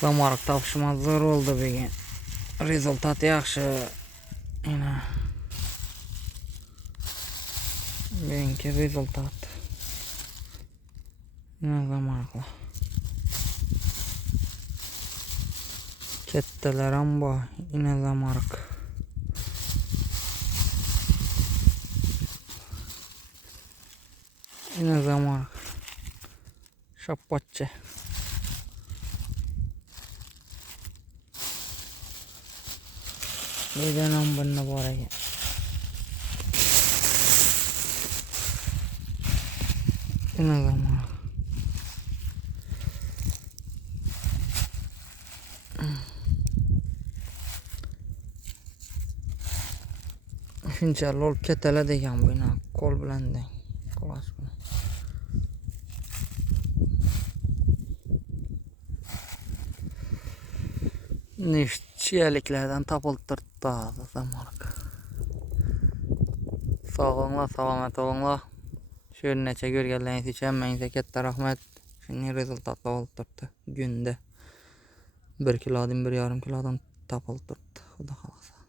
Zamarıq tapışmaz zor oldu bugün. Rezultat yaxşı. Yine bugünkü rezultat. Yine zamarıqlar. Ketteler amba yine zamarıq. Yine zamarıq. Şapatçı. Birden ambanına bu araya. Yine zamarıq. Shunchalik olib ketadi ekan bu qo'l bilan deng. Quloq bilan. Chiyaliklardan topilib turibdi zamarıq. Sog'inglar, salomat bo'linglar. Shu yergacha ko'rganlaringiz uchun hammangizga katta rahmat. Shunday rezultatlar olib turibdi. Kunda 1 kilodan 1,5 kilodan topilib turibdi. Xudo xolasa.